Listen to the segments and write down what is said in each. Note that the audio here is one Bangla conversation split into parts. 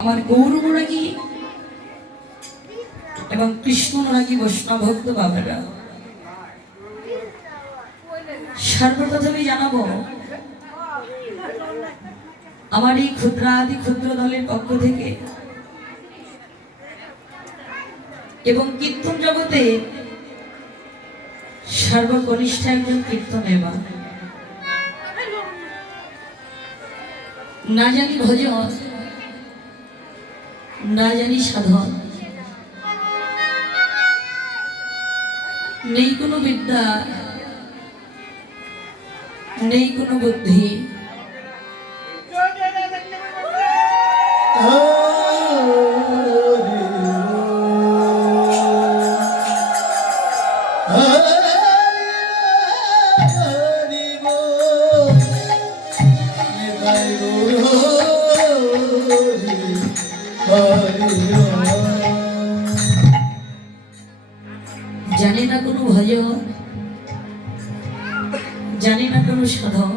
আমার গৌরমরাগী এবং কৃষ্ণমরাগী বৈষ্ণব ভক্ত বাবারা, সর্বপ্রথমে জানাবো আমার এই ক্ষুদ্রাদি ক্ষুদ্র দলের পক্ষ থেকে এবং কীর্তন জগতে সর্বকনিষ্ঠ একজন কীর্তনেবা, না জানি ভজন, না জানি সাধন, নেই কোনো বিদ্যা, নেই কোনো বুদ্ধি, জানি না কোনো ভজন, জানি না কোনো সাধন,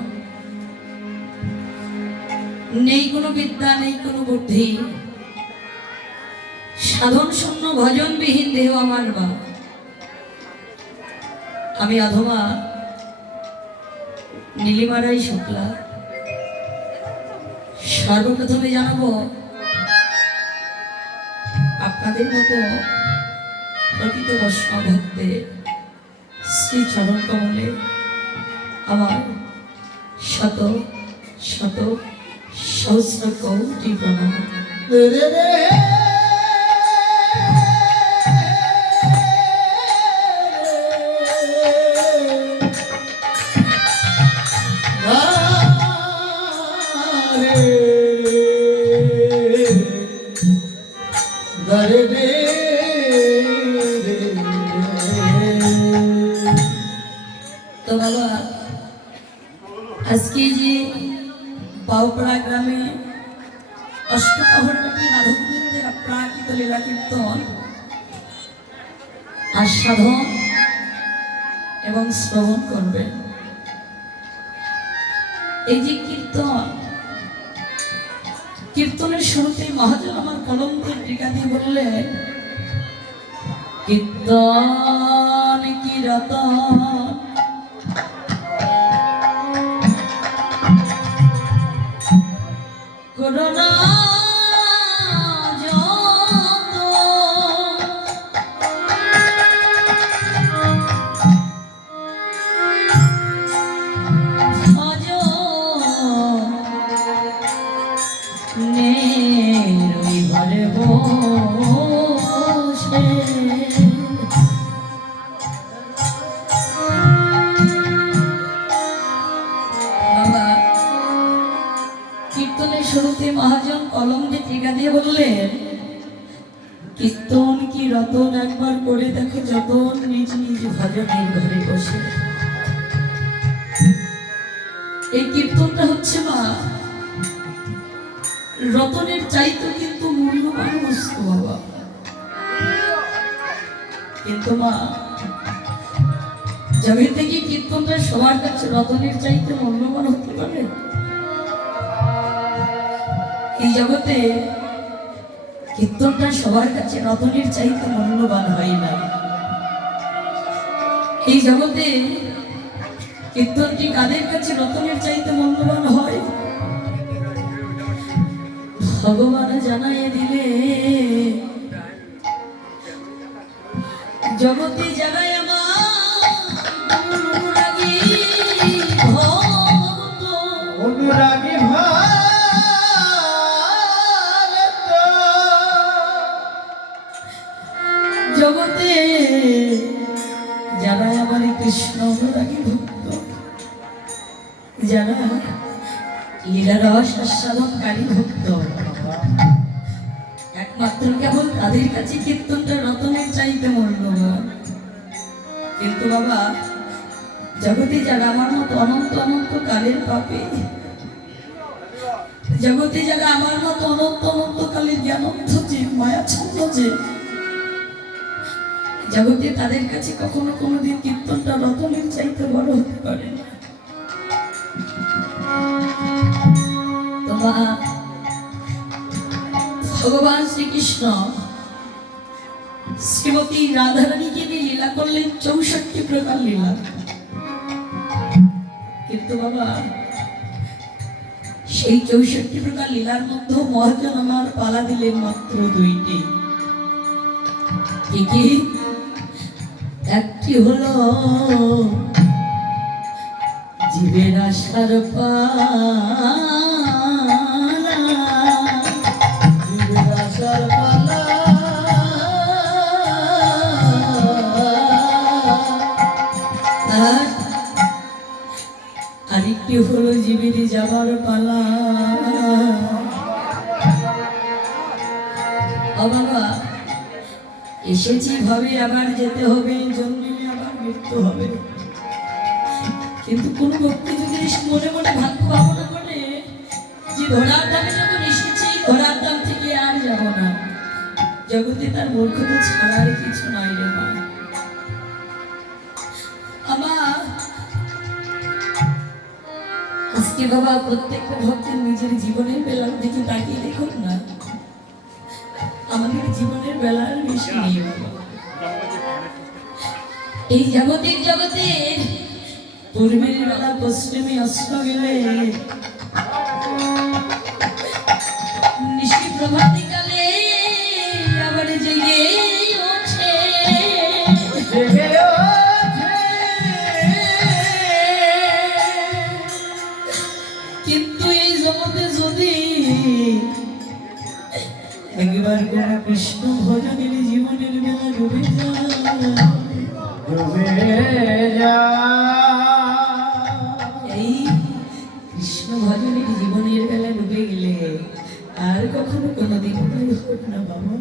নেই কোনো বিদ্যা, নেই কোনো বুদ্ধি, সাধন শূন্য ভজন বিহীন দেহ আমার বা। আমি অধমা নীলিমারাই শুক্লা। সর্বপ্রথমে জানাবো আপনাদের মতো প্রকৃত বৈষ্ণব ভক্তের শ্রী চরণ কমলে আমার শত শত সহস্র কোটি প্রণাম। তো বাবা, আজকে যে বাউপাড়া গ্রামে অষ্টপ্রহরব্যাপী রাধাগোবিন্দের প্রাকৃত লীলা কীর্তন আস্বাদন এবং শ্রবণ করবেন। এই যে কীর্তনের শুরুতে মহাজন আমার কলমকে টিকা দিয়ে বললেন, কীর্তন কি রতন, করোনা কীর্তনের শুরুতে মহাজন কলম দিয়ে টিকা দিয়ে বললেন, কীর্তন কি রতন, একবার করে দেখো যতন, নিজ নিজ ভজনের ঘরে বসে। এই কীর্তনটা হচ্ছে মা রতনের চাইতে কিন্তু মূল্যবান বস্তু বাবা। কিন্তু মা জগতে কি কীর্তনটা সবার কাছে রতনের চাইতে মূল্যবান হতে পারে? এই জগতে কীর্তনটা সবার কাছে রতনের চাইতে মূল্যবান হয় না। এই জগতে কীর্তনটি কাদের কাছে রতনের চাইতে মূল্যবান হয়? ভগবান জানাইয়ে দিলে, জগতে জানাই আমার অনুরাগী ভক্ত, অনুরাগী জগতে যারা আমার কৃষ্ণ অনুরাগী ভক্ত, যারা লীলারস আস্বাদনকারী ভক্ত, একমাত্র কেবল তাদের কাছে কীর্তনটা রতনের চাইতে মূল্যবান। কিন্তু বাবা জগতে যারা আমার মতো অনন্ত অনন্ত কালের পাপে, জগতে যারা আমার মতো অনন্ত অনন্ত কালের জ্ঞানন্ধ যে, মায়াচ্ছন্ন যে, জগতে তাদের কাছে কখনো কোনোদিন কীর্তনটা রতনের চাইতে বড় হতে পারে না। তোমার ভগবান শ্রীকৃষ্ণ শ্রীমতী রাধারানীকে নিয়ে লীলা করলেন 64 প্রকার লীলা। কিন্তু বাবা সেই 64 প্রকার লীলার মধ্যে মহাজন আমার পালা দিলেন মাত্র 2টি। কি একটি হলো জীবের আশার পালা, জীবের আশার পালা, আর আরেকটি হলো জীবের যাবার পালা। বাবা এসেছি ভাবে আবার যেতে হবে, জন্মিলে আবার মৃত্যু হবে। কিন্তু কোন ভক্তি যদি মনে মনে ভাগ্য ভাবনা করে যে ধরার দামে যখন এসেছি ধরার দাম থেকে আর যাব না, জগতে তার মূর্খতা ছাড়ার কিছু নাই রে মা। আমার আজকে বাবা প্রত্যেকটা ভক্তের নিজের জীবনের বেলার দিকে তাকিয়ে দেখুন না, আমাদের জীবনের বেলার বেশি নেই বাবা। এই জাগতিক জগতের পূর্বের বেলা পশ্চিমে অস্ত গেলে নিশি প্রভাতী কালে আবার জেগে ওঠে, কিন্তু এই জগতে যদি একবার কোন কৃষ্ণ ভজনের জীবনের বেলা ডুবে এই কৃষ্ণ ভজনের জীবনের বেলা ডুবে গেলে আর কখনো কোনোদিন হোক না বাবা।